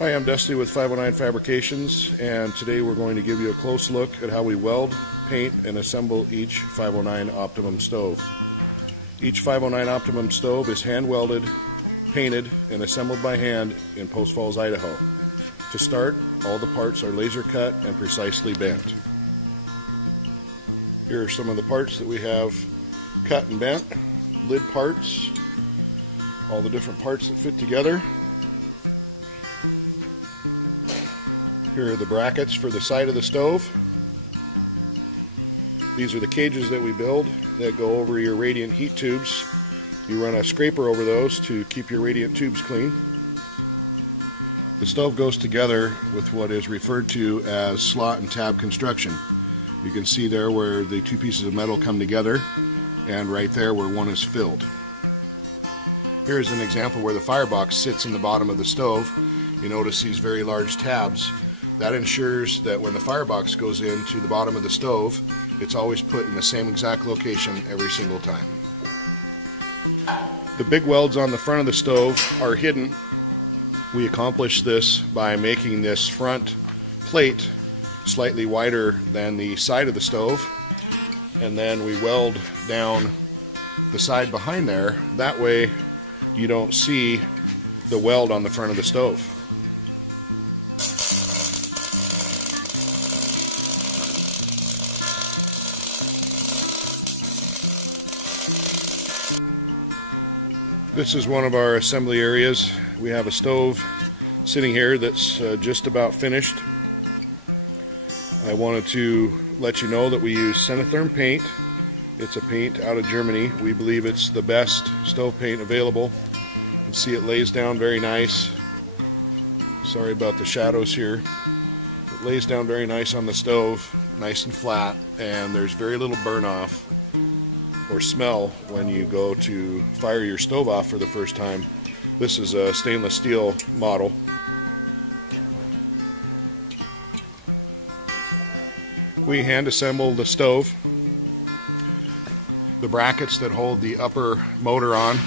Hi, I'm Dusty with 509 Fabrications, and today we're going to give you a close look at how we weld, paint, and assemble each 509 Optimum stove. Each 509 Optimum stove is hand welded, painted, and assembled by hand in Post Falls, Idaho. To start, all the parts are laser cut and precisely bent. Here are some of the parts that we have cut and bent, lid parts, all the different parts that fit together. Here are the brackets for the side of the stove. These are the cages that we build that go over your radiant heat tubes. You run a scraper over those to keep your radiant tubes clean. The stove goes together with what is referred to as slot and tab construction. You can see there where the two pieces of metal come together, and right there where one is filled. Here's an example where the firebox sits in the bottom of the stove. You notice these very large tabs. That ensures that when the firebox goes into the bottom of the stove, it's always put in the same exact location every single time. The big welds on the front of the stove are hidden. We accomplish this by making this front plate slightly wider than the side of the stove, and then we weld down the side behind there. That way you don't see the weld on the front of the stove. This is one of our assembly areas. We have a stove sitting here that's just about finished. I wanted to let you know that we use Senatherm paint. It's a paint out of Germany. We believe it's the best stove paint available. You can see it lays down very nice. Sorry about the shadows here. It lays down very nice on the stove, nice and flat, and there's very little burn off or smell when you go to fire your stove off for the first time. This is a stainless steel model. We hand assemble the stove. The brackets that hold the upper motor on,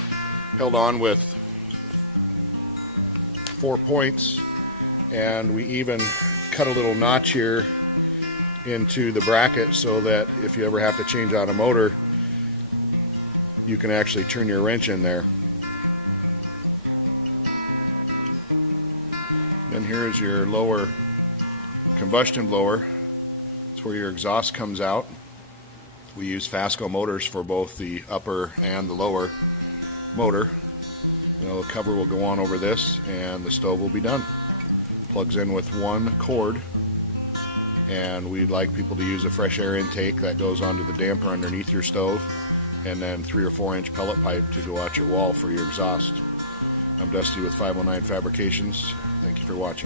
held on with 4 points, and we even cut a little notch here into the bracket so that if you ever have to change out a motor, you can actually turn your wrench in there. Then here is your lower combustion blower. It's where your exhaust comes out. We use Fasco motors for both the upper and the lower motor. The cover will go on over this and the stove will be done. Plugs in with one cord, and we'd like people to use a fresh air intake that goes onto the damper underneath your stove, and then 3 or 4 inch pellet pipe to go out your wall for your exhaust. I'm Dusty with 509 Fabrications. Thank you for watching.